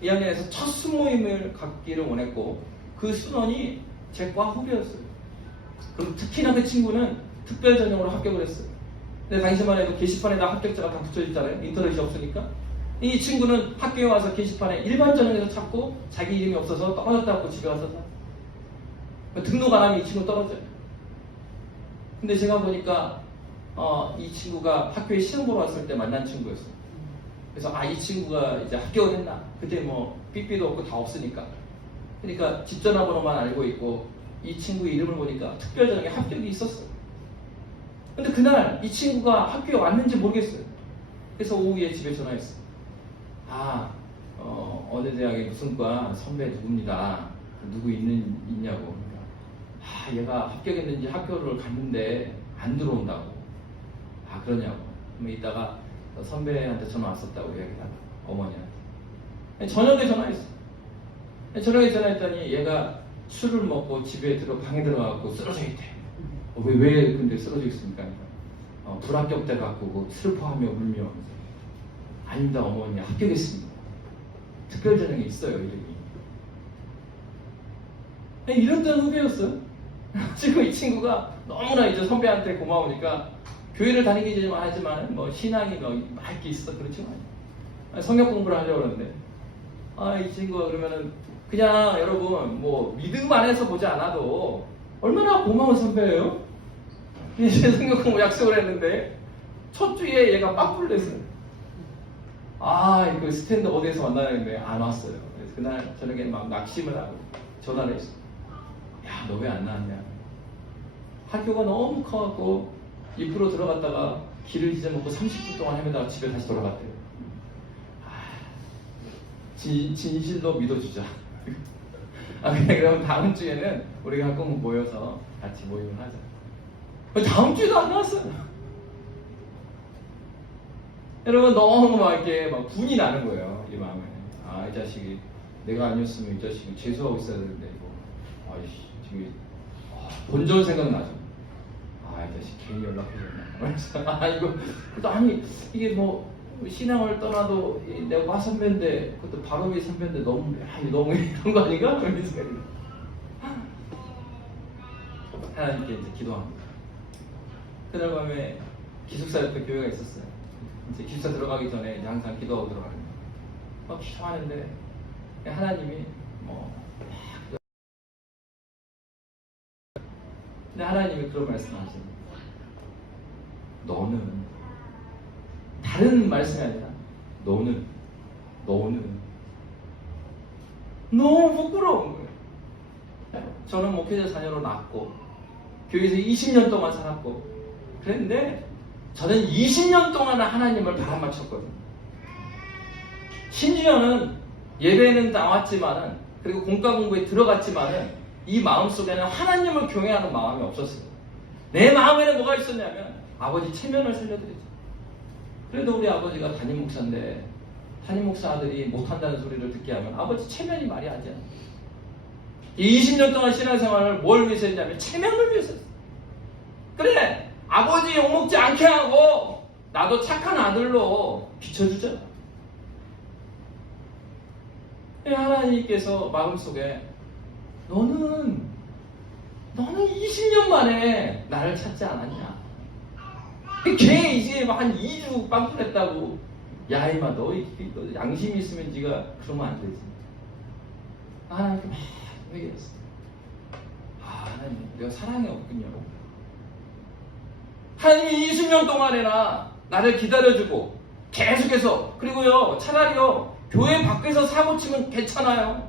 2학년에서 첫 순모임을 갖기를 원했고 그 순원이 제 과 후배였어요. 그리고 특히나 그 친구는 특별 전형으로 합격을 했어요. 근데 당시만 해도 게시판에다 합격자가 다 붙여있잖아요. 인터넷이 없으니까. 이 친구는 학교에 와서 게시판에 일반 전형에서 찾고 자기 이름이 없어서 떨어졌다고 집에 와서 등록 안 하면 이 친구 떨어져요. 근데 제가 보니까 이 친구가 학교에 시험 보러 왔을 때 만난 친구였어요. 그래서 이 친구가 이제 합격을 했나? 그때 뭐 삐삐도 없고 다 없으니까. 그러니까 집 전화번호만 알고 있고 이 친구 이름을 보니까 특별 전형에 합격이 있었어요. 근데 그날 이 친구가 학교에 왔는지 모르겠어요. 그래서 오후에 집에 전화했어요. 어느 대학의 무슨 과 선배 누구입니다. 누구 있냐고. 얘가 합격했는지 학교를 갔는데 안 들어온다고. 그러냐고. 그럼 이따가 선배한테 전화 왔었다고 이야기하고 어머니한테. 저녁에 전화했어. 저녁에 전화했더니 얘가 술을 먹고 집에 방에 들어가고 쓰러져 있대. 왜 근데 쓰러져 있습니까? 불합격 때 갖고 슬퍼하며 울며. 아닙니다 어머니, 합격했습니다. 특별전형에 있어요 이름이. 이랬던 후배였어요. 지금 이 친구가 너무나 이제 선배한테 고마우니까 교회를 다니기만 하지만 뭐 신앙이 막 있게 있어 그렇지만 성경 공부를 하려고 그러는데 이 친구가 그러면은 그냥 여러분 뭐 믿음 안에서 보지 않아도 얼마나 고마운 선배예요. 이제 성경 공부 약속을 했는데 첫 주에 얘가 빵꾸를 냈어요. 그 스탠드 어디에서 만나는데 안 왔어요. 그래서 그날 저녁에 막 낙심을 하고 전화를 했어요. 야, 너 왜 안 나왔냐? 학교가 너무 커갖고 입구로 들어갔다가 길을 잊어먹고 30분 동안 헤매다가 집에 다시 돌아갔대요. 진실로 믿어주자. 그럼 다음 주에는 우리가 꼭 모여서 같이 모임을 하자. 다음 주에도 안 나왔어요. 여러분, 너무 막 이렇게 막 분이 나는 거예요, 이 마음에. 이 자식이 내가 아니었으면 이 자식이 재수하고 있어야 되는데 이거 지금 본전 생각나죠. 이 자식 괜히 연락해줬나. 이게 뭐 신앙을 떠나도 내가 과 선배인데 그것도 바로 위 선배인데 너무 이런 거 아닌가? 그런 생각이. 하나님께 이제 기도합니다. 그날 밤에 기숙사 옆에 교회가 있었어요. 이제 기숙사 들어가기 전에 이제 항상 기도하고 들어가는 거예요. 기도하는데 하나님이 근데 하나님이 그런 말씀하시는 너는 다른 말씀이 아니라 너는 너는 너무 부끄러운 거예요. 저는 목회자 자녀로 낳고 교회에서 20년 동안 살았고 그랬는데 저는 20년 동안 하나님을 바람맞췄거든요. 심지어는 예배는 나왔지만은 그리고 공과 공부에 들어갔지만은 이 마음속에는 하나님을 경외하는 마음이 없었어요. 내 마음에는 뭐가 있었냐면 아버지 체면을 살려드리죠. 그래도 우리 아버지가 담임 목사인데 담임 목사 아들이 못한다는 소리를 듣게 하면 아버지 체면이 말이 안 되잖아요. 이 20년 동안 신앙생활을 뭘 위해서 했냐면 체면을 위해서 했어요. 그래 아버지 욕먹지 않게 하고 나도 착한 아들로 비춰주잖아. 하나님께서 마음속에 너는 20년 만에 나를 찾지 않았냐. 걔 이제 한 2주 빵꾸냈다고. 야 이마 너 양심이 있으면 네가 그러면 안 되지. 하나님께 막 얘기했어. 하나님 내가 사랑이 없군요. 하나님이 20년 동안이나 나를 기다려주고 계속해서 그리고요 차라리요 교회 밖에서 사고 치면 괜찮아요.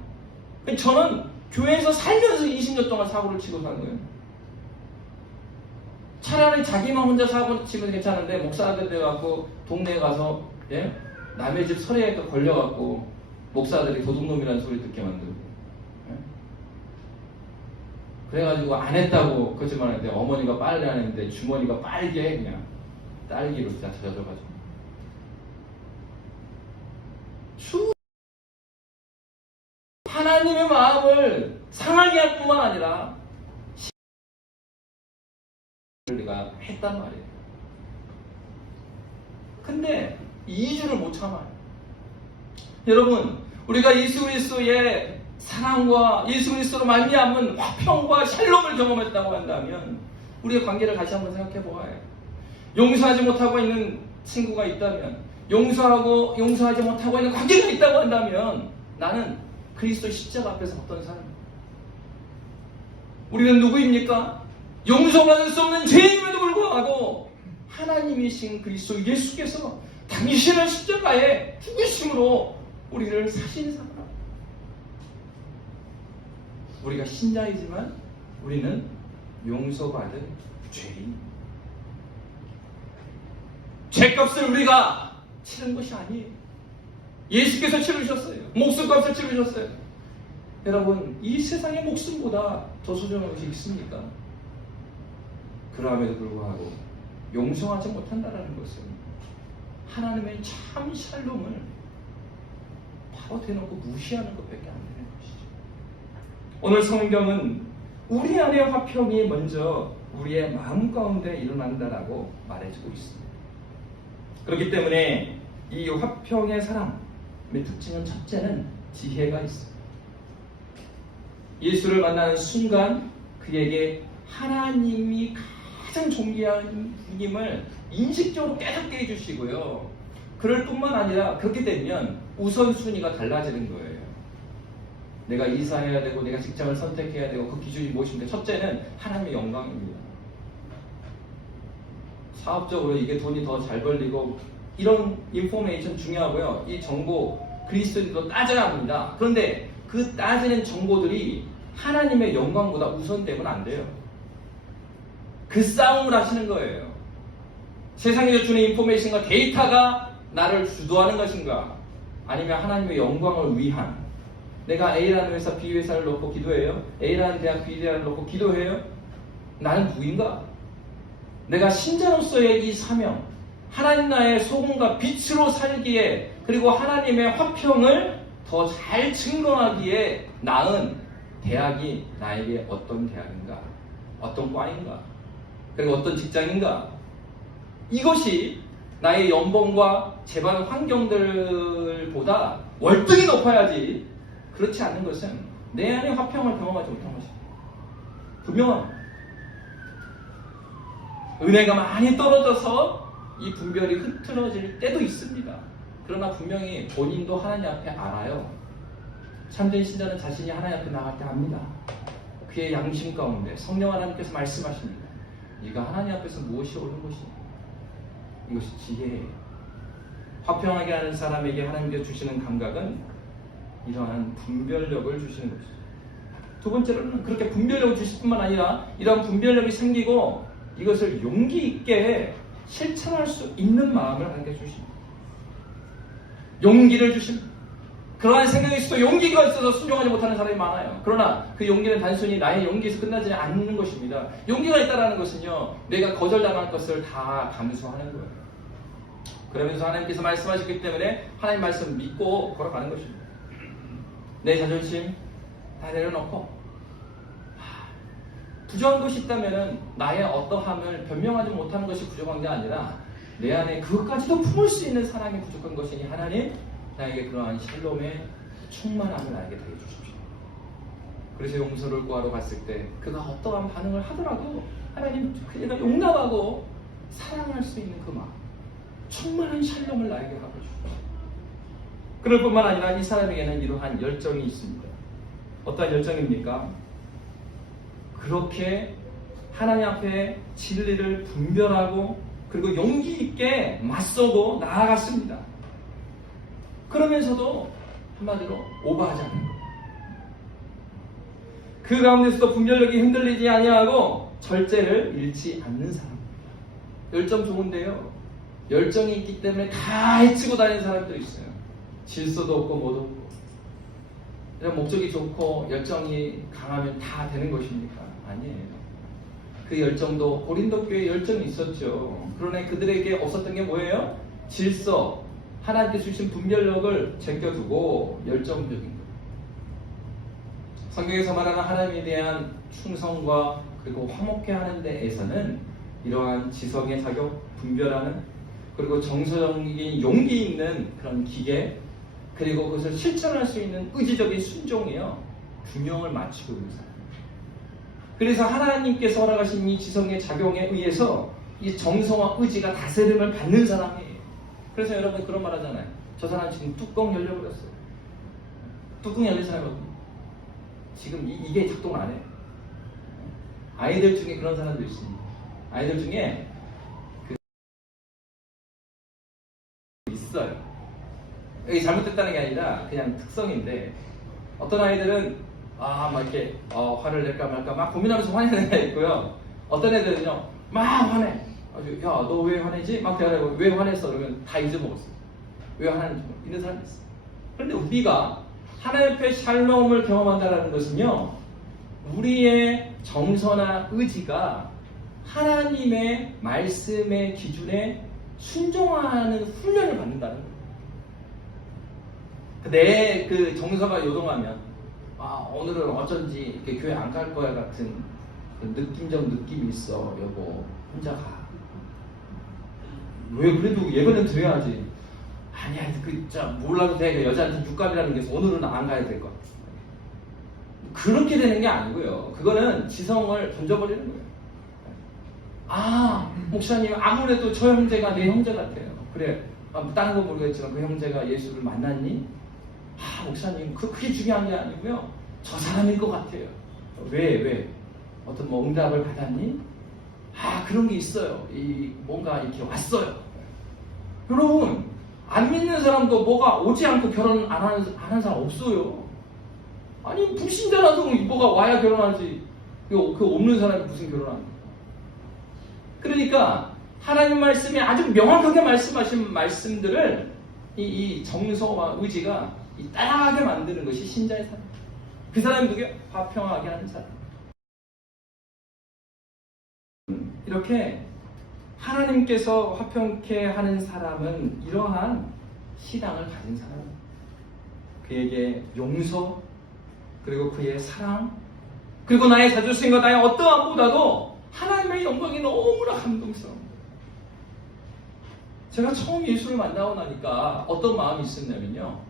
저는 교회에서 살면서 20년 동안 사고를 치고 사는 거예요. 차라리 자기만 혼자 사고 치면 괜찮은데 목사들 돼갖고 동네에 가서 예? 남의 집 서래에 걸려갖고 목사들이 도둑놈이라는 소리 듣게 만들고 예? 그래가지고 안 했다고 거짓말 했는데 어머니가 빨래 안 했는데 주머니가 빨개 그냥 딸기로 진짜 젖어가지고 하나님의 마음을 상하게 할 뿐만 아니라 우리가 했단 말이에요. 근데 2주를 못 참아요. 여러분 우리가 예수 그리스도의 사랑과 예수 그리스도로 말미암은 화평과 샬롬을 경험했다고 한다면 우리의 관계를 다시 한번 생각해 보아요. 용서하지 못하고 있는 친구가 있다면 용서하지 못하고 있는 관계가 있다고 한다면 나는 그리스도 십자가 앞에서 어떤 사람입니까? 우리는 누구입니까? 용서받을 수 없는 죄인임에도 불구하고 하나님이신 그리스도 예수께서 당신의 십자가에 죽으심으로 우리를 사신 사람. 우리가 신자이지만 우리는 용서받은 죄인. 죄값을 우리가 치른 것이 아니에요. 예수께서 치르셨어요. 목숨값을 치르셨어요. 여러분 이 세상의 목숨보다 더 소중한 것이 있습니까? 그럼에도 불구하고 용서하지 못한다는 것은 하나님의 참 샬롬을 바로 대놓고 무시하는 것밖에 안 되는 것이죠. 오늘 성경은 우리 안의 화평이 먼저 우리의 마음 가운데 일어난다라고 말해주고 있습니다. 그렇기 때문에 이 화평의 사람의 특징은 첫째는 지혜가 있습니다. 예수를 만나는 순간 그에게 하나님이 가장 존귀한 분임을 인식적으로 깨닫게 해주시고요. 그럴 뿐만 아니라 그렇게 되면 우선순위가 달라지는 거예요. 내가 이사해야 되고 내가 직장을 선택해야 되고 그 기준이 무엇인데 첫째는 하나님의 영광입니다. 사업적으로 이게 돈이 더 잘 벌리고 이런 인포메이션 중요하고요. 이 정보 그리스도인도 따져야 합니다. 그런데 그 따지는 정보들이 하나님의 영광보다 우선되면 안 돼요. 그 싸움을 하시는 거예요. 세상에서 주는 인포메이션과 데이터가 나를 주도하는 것인가 아니면 하나님의 영광을 위한 내가 A라는 회사 B 회사를 놓고 기도해요? A라는 대학 B 대학을 놓고 기도해요? 나는 누구인가? 내가 신자로서의 이 사명 하나님 나라의 소금과 빛으로 살기에 그리고 하나님의 화평을 더 잘 증거하기에 나은 대학이 나에게 어떤 대학인가? 어떤 과인가? 그리고 어떤 직장인가? 이것이 나의 연봉과 재반 환경들보다 월등히 높아야지 그렇지 않는 것은 내 안의 화평을 경험하지 못한 것입니다. 분명합니다. 은혜가 많이 떨어져서 이 분별이 흐트러질 때도 있습니다. 그러나 분명히 본인도 하나님 앞에 알아요. 참된 신자는 자신이 하나님 앞에 나갈 때 압니다. 그의 양심 가운데 성령 하나님께서 화평하게 하는 사람에게 하나님께서 주시는 감각은 이러한 분별력을 주시는 것이죠. 두 번째로는 그렇게 분별력을 주실 뿐만 아니라 이러한 분별력이 생기고 이것을 용기 있게 실천할 수 있는 마음을 하나님께서 주십니다. 용기를 주십니다. 그러한 생각이 있어도 용기가 있어서 순종하지 못하는 사람이 많아요. 그러나 그 용기는 단순히 나의 용기에서 끝나지 않는 것입니다. 용기가 있다는 것은요, 내가 거절당할 것을 다 감수하는 거예요. 그러면서 하나님께서 말씀하셨기 때문에 하나님 말씀 믿고 걸어가는 것입니다. 내 자존심 다 내려놓고 부족한 것이 있다면 나의 어떠함을 변명하지 못하는 것이 부족한 게 아니라 내 안에 그것까지도 품을 수 있는 사랑이 부족한 것이니 하나님 나에게 그러한 샬롬의 충만함을 알게 되어 주십시오. 그래서 용서를 구하러 갔을 때 그가 어떠한 반응을 하더라도 하나님 그가 용납하고 사랑할 수 있는 그 마음, 충만한 샬롬을 나에게 하고 주십시오. 그럴 뿐만 아니라 이 사람에게는 이러한 열정이 있습니다. 어떠한 열정입니까? 그렇게 하나님 앞에 진리를 분별하고 그리고 용기 있게 맞서고 나아갔습니다. 그러면서도 한마디로 오버하지 않는 거예요. 그 가운데서도 분별력이 흔들리지 아니하고 절제를 잃지 않는 사람입니다. 열정 좋은데요, 열정이 있기 때문에 다 해치고 다니는 사람들이 있어요. 질서도 없고 뭐도 없고. 이런 목적이 좋고 열정이 강하면 다 되는 것입니까? 아니에요. 그 열정도 고린도 교회에 열정이 있었죠. 그러나 그들에게 없었던 게 뭐예요? 질서, 하나님께 주신 분별력을 제껴두고 열정적인 거예요. 성경에서 말하는 하나님에 대한 충성과 그리고 화목해하는 데에서는 이러한 지성의 사격, 분별하는 그리고 정서적인 용기 있는 그런 기계 그리고 그것을 실천할 수 있는 의지적인 순종이요, 균형을 맞추고 있는 사람. 그래서 하나님께서 허락하신 이 지성의 작용에 의해서 이 정성과 의지가 다스림을 받는 사람이에요. 그래서 여러분 그런 말 하잖아요. 저 사람 지금 뚜껑 열려버렸어요. 뚜껑 열린 사람이거든요. 지금 이게 작동 안 해요. 아이들 중에 그런 사람도 있습니다. 아이들 중에 있어요. 이게 잘못됐다는 게 아니라 그냥 특성인데, 어떤 아이들은 막 이렇게 화를 낼까 말까 막 고민하면서 화내는 애가 있고요. 어떤 애들은요 막 화내. 야, 너 왜 화내지? 막 대화하고 왜 화냈어? 그러면 다 잊어먹었어요. 왜 화내는지 있는 사람이 있어요. 그런데 우리가 하나님 앞에 샬롬을 경험한다는 것은요, 우리의 정서나 의지가 하나님의 말씀의 기준에 순종하는 훈련을 받는다는 거예요. 내 그 정서가 요동하면 오늘은 어쩐지 이렇게 교회 안 갈 거야 같은 그 느낌적 느낌이 있어. 여보 혼자 가. 왜 그래도 예배는 드려야지. 아니야 그 진짜 몰라도 돼. 여자한테 육감이라는 게 있어. 오늘은 안 가야 될 것 같아. 그렇게 되는 게 아니고요. 그거는 지성을 던져버리는 거예요. 목사님 아무래도 저 형제가 내 형제 같아요. 그래 다른 건 모르겠지만 그 형제가 예수를 만났니? 목사님 그게 중요한 게 아니고요. 저 사람일 것 같아요. 왜? 어떤 뭐 응답을 받았니? 그런 게 있어요. 뭔가 이렇게 왔어요. 여러분 안 믿는 사람도 뭐가 오지 않고 결혼 안 하는 사람 없어요. 아니 불신자라도 뭐가 와야 결혼하지. 그 없는 사람이 무슨 결혼합니까? 그러니까 하나님 말씀이 아주 명확하게 말씀하신 말씀들을 이 정서와 의지가 따라가게 만드는 것이 신자의 사람. 그 사람이 누구예요? 화평하게 하는 사람. 이렇게 하나님께서 화평케 하는 사람은 이러한 신앙을 가진 사람입니다. 그에게 용서, 그리고 그의 사랑, 그리고 나의 자존심과 나의 어떠함보다도 하나님의 영광이 너무나 감동스러워요. 제가 처음 예수를 만나고 나니까 어떤 마음이 있었냐면요,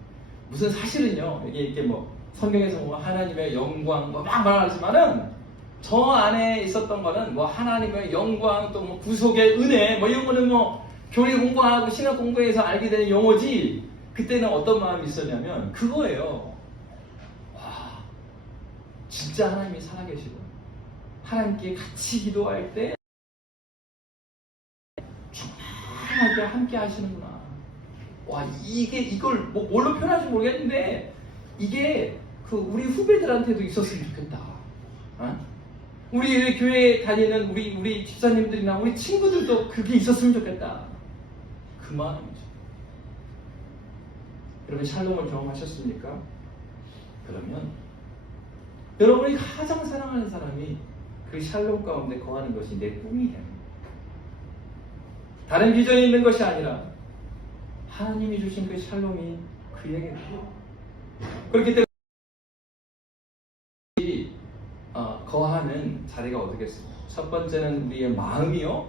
무슨 사실은요, 이게 뭐 성경에서 뭐 하나님의 영광 막 말하지만은 저 안에 있었던 거는 뭐 하나님의 영광 또 뭐 구속의 은혜 뭐 이런 거는 뭐 교리 공부하고 신학 공부해서 알게 되는 용어지. 그때는 어떤 마음이 있었냐면 그거예요. 와, 진짜 하나님이 살아계시고 하나님께 같이 기도할 때 충만하게 함께 하시는구나. 와, 이걸 뭘로 표현할지 모르겠는데, 이게 우리 후배들한테도 있었으면 좋겠다. 어? 우리 교회 다니는 우리 집사님들이나 우리 친구들도 그게 있었으면 좋겠다. 그 마음이죠. 여러분, 샬롬을 경험하셨습니까? 그러면 여러분이 가장 사랑하는 사람이 그 샬롬 가운데 거하는 것이 내 꿈이 됩니다. 다른 비전이 있는 것이 아니라 하나님이 주신 그 샬롬이 그에게 돼요. 그렇기 때문에 거하는 자리가 어떻겠습니까? 첫 번째는 우리의 마음이요,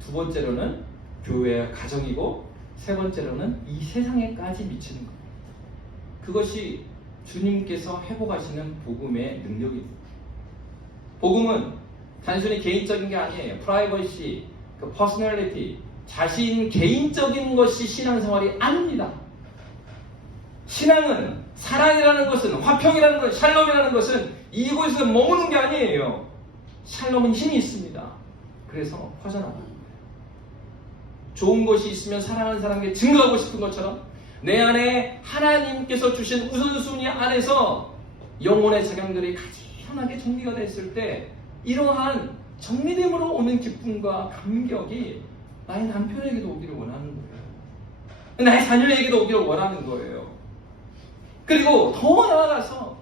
두 번째로는 교회와 가정이고, 세 번째로는 이 세상에까지 미치는 거예요. 그것이 주님께서 회복하시는 복음의 능력입니다. 복음은 단순히 개인적인 게 아니에요. 프라이버시, 퍼스널리티, 자신 개인적인 것이 신앙생활이 아닙니다. 신앙은, 사랑이라는 것은, 화평이라는 것은, 샬롬이라는 것은 이곳에서 머무는 게 아니에요. 샬롬은 힘이 있습니다. 그래서 퍼져나갑니다. 좋은 것이 있으면 사랑하는 사람에게 증거하고 싶은 것처럼 내 안에 하나님께서 주신 우선순위 안에서 영혼의 작용들이 가지런하게 정리가 됐을 때 이러한 정리됨으로 오는 기쁨과 감격이 나의 남편에게도 오기를 원하는 거예요. 나의 자녀에게도 오기를 원하는 거예요. 그리고 더 나아가서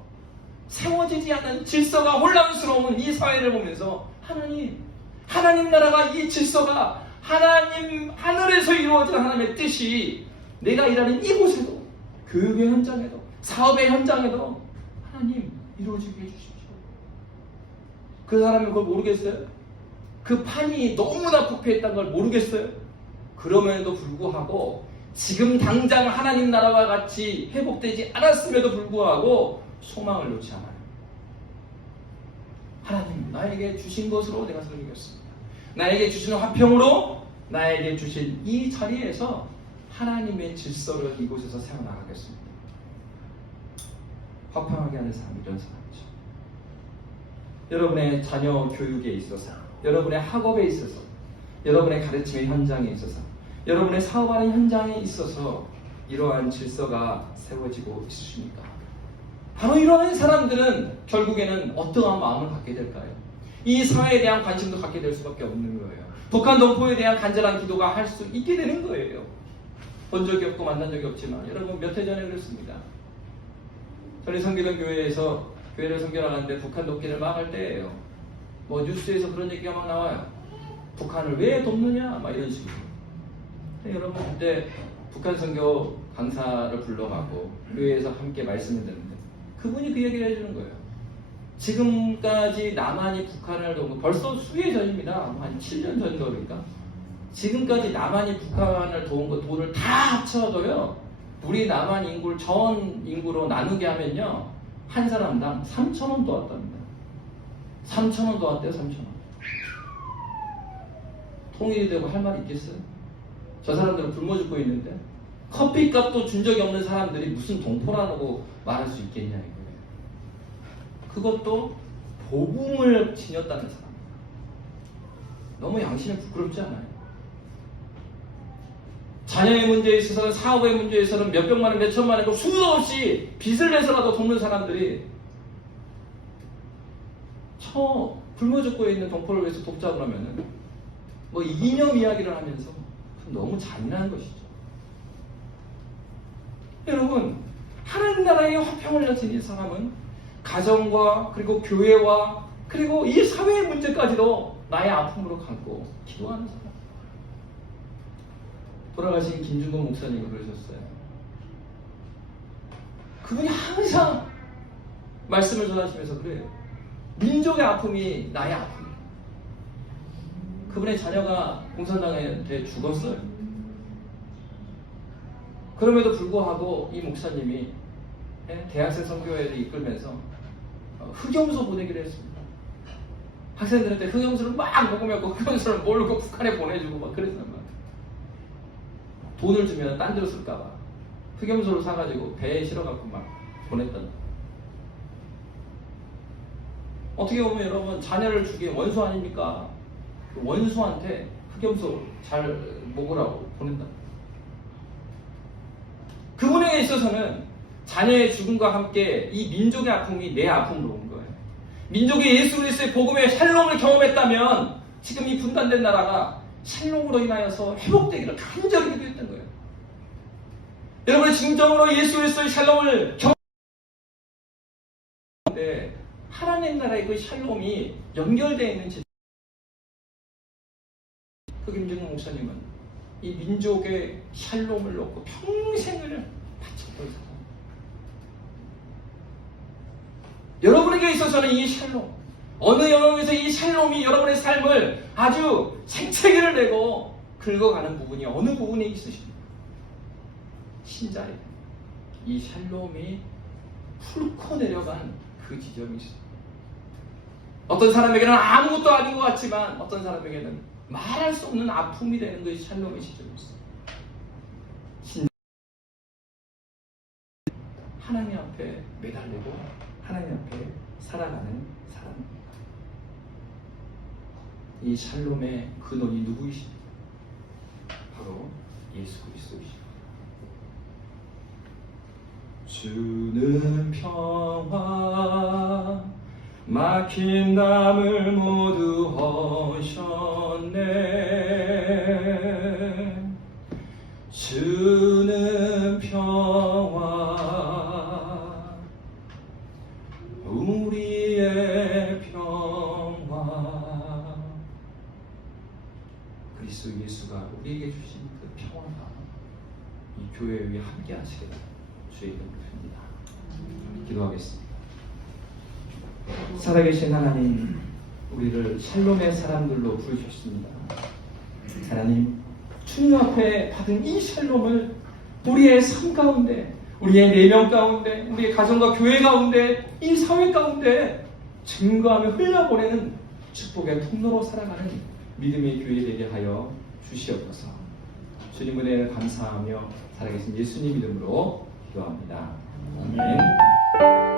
세워지지 않은 질서가 혼란스러운 이 사회를 보면서 하나님 나라가, 이 질서가 하나님 하늘에서 이루어진 하나님의 뜻이 내가 일하는 이곳에도, 교육의 현장에도, 사업의 현장에도 하나님 이루어지게 해주십시오. 그 사람이 그걸 모르겠어요? 그 판이 너무나 부패했다는 걸 모르겠어요? 그럼에도 불구하고 지금 당장 하나님 나라와 같이 회복되지 않았음에도 불구하고 소망을 놓지 않아요. 하나님, 나에게 주신 것으로 내가 섬기겠습니다. 나에게 주신 화평으로 나에게 주신 이 자리에서 하나님의 질서를 이곳에서 세워나가겠습니다. 화평하게 하는 사람이 이런 사람이죠. 여러분의 자녀 교육에 있어서, 여러분의 학업에 있어서, 여러분의 가르침의 현장에 있어서, 여러분의 사업하는 현장에 있어서 이러한 질서가 세워지고 있으십니까? 바로 이러한 사람들은 결국에는 어떠한 마음을 갖게 될까요? 이 사회에 대한 관심도 갖게 될 수밖에 없는 거예요. 북한 동포에 대한 간절한 기도가 할 수 있게 되는 거예요. 본 적이 없고 만난 적이 없지만 여러분, 몇 해 전에 그랬습니다. 저희 섬기던 교회에서 교회를 섬겨나가는데 북한 돕기를 막 할 때예요. 뭐 뉴스에서 그런 얘기가 막 나와요. 북한을 왜 돕느냐 막 이런 식으로. 여러분, 그때 북한 선교 강사를 불러가고 교회에서 함께 말씀을 듣는데 그분이 그 얘기를 해주는 거예요. 지금까지 남한이 북한을 도운 거 벌써 수해 전입니다. 한 7년 전인가 그러니까. 지금까지 남한이 북한을 도운 거 돈을 다 합쳐도요, 우리 남한 인구를 전 인구로 나누게 하면요, 한 사람당 3,000원 더 왔답니다. 3,000원 더 왔대요. 3,000원. 통일이 되고 할 말이 있겠어요? 저 사람들은 굶어 죽고 있는데 커피값도 준 적이 없는 사람들이 무슨 동포라고 말할 수 있겠냐 이거예요. 그것도 복음을 지녔다는 사람. 너무 양심이 부끄럽지 않아요? 자녀의 문제에 있어서는, 사업의 문제에 있어서는 몇백만 원, 몇천만 원, 수도 없이 빚을 내서라도 돕는 사람들이 굶어 죽고 있는 동포를 위해서 돕자 그러면은 뭐 이념 이야기를 하면서 너무 잔인한 것이죠. 여러분, 하나님 나라의 화평을 지닌 사람은 가정과 그리고 교회와 그리고 이 사회의 문제까지도 나의 아픔으로 감고 기도하는 사람. 돌아가신 김준건 목사님이 그러셨어요. 그분이 항상 말씀을 전하시면서 그래요. 민족의 아픔이 나의 아픔이에요. 그분의 자녀가 공산당한테 죽었어요. 그럼에도 불구하고 이 목사님이 대학생 선교회를 이끌면서 흑염소 보내기로 했습니다. 학생들한테 흑염소를 막 먹으면 그 흑염소를 몰고 북한에 보내주고 막 그랬단 말이에요. 돈을 주면 딴 데로 쓸까봐 흑염소를 사가지고 배에 실어갖고 막 보냈던. 어떻게 보면 여러분, 자녀를 죽인 원수 아닙니까? 그 원수한테 흑염소 잘 먹으라고 보낸다. 하나님에 있어서는 자녀의 죽음과 함께 이 민족의 아픔이 내 아픔으로 온 거예요. 민족이 예수 그리스도의 복음의 샬롬을 경험했다면 지금 이 분단된 나라가 샬롬으로 인하여서 회복되기를 간절히 기도했던 거예요. 여러분의 진정으로 예수 그리스도의 샬롬을 경험했는데 하나님 나라의 그 샬롬이 연결되어 있는지 그 김정은 목사님은 이 민족의 샬롬을 놓고 평생을 바쳤던 사람. 여러분에게 있어서는 이 샬롬, 어느 영역에서 이 샬롬이 여러분의 삶을 아주 생채기를 내고 긁어가는 부분이 어느 부분에 있으십니까? 신자에게 이 샬롬이 훑고 내려간 그 지점이 있어요. 어떤 사람에게는 아무것도 아닌 것 같지만 어떤 사람에게는 말할 수 없는 아픔이 되는 것이 샬롬의 지점이 있어요. 하나님 앞에 매달리고 하나님 앞에 살아가는 사람입니다. 이 샬롬의 근원이 누구이십니까? 바로 예수 그리스도이십니다. 주는 평화 막힌 담을 모두 허셨네. 주는 평화 우리의 평화. 그리스도 예수가 우리에게 주신 그 평화가 이 교회 위에 함께 하시게 주의 이름으로 듭니다. 기도하겠습니다. 살아계신 하나님, 우리를 샬롬의 사람들로 부르셨습니다. 하나님, 주님 앞에 받은 이 샬롬을 우리의 삶 가운데, 우리의 내면 가운데, 우리의 가정과 교회 가운데, 이 사회 가운데 증거하며 흘려보내는 축복의 통로로 살아가는 믿음의 교회 되게 하여 주시옵소서. 주님 은혜를 감사하며 살아계신 예수님 이름으로 기도합니다. 아멘.